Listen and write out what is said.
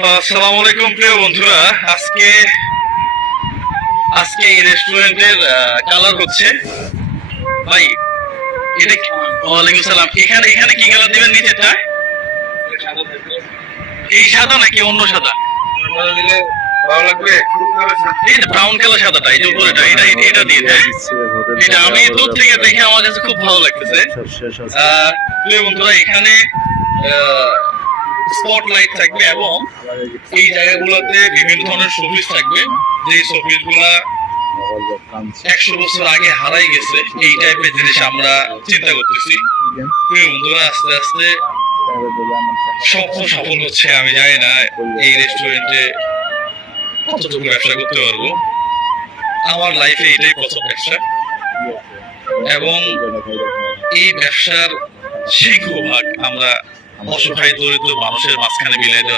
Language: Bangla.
আসসালামু আলাইকুম প্রিয় বন্ধুরা, আজকে আজকে এই রেস্টুরেন্টের কালার হচ্ছে ভাই এটা ওয়ালাইকুম সালাম। এখানে এখানে কি কালার দিবেন নিচেরটা? এই সাদা নাকি অন্য সাদা? এই যে ব্রাউন কালার সাদাটা, এই যে উপরেটা, এটা এটা দিয়ে দেয়। এটা আমি দূর থেকে দেখে আমার কাছে খুব ভালো লাগতেছে। প্রিয় বন্ধুরা, এখানে স্পটলাইট থাকবে এবং এই জায়গাগুলোতে বিভিন্ন ধরনের শোপিস থাকবে, যে শোপিস গুলা 100 বছর আগে হারাই গেছে। এই টাইপের জিনিস আমরা চিন্তা করতেছি। প্রিয় বন্ধুরা, আস্তে আস্তে স্বপ্ন সফল হচ্ছে। আমি জানি না এই রেস্টুরেন্টে কতটুকু ব্যবসা করতে পারবো। আমার লাইফে এটাই প্রথম ব্যবসা এবং এই ব্যবসার সিংহভাগ আমরা অসহায় দরিদ্র মানুষের মাঝখানে বিলাই দেওয়ার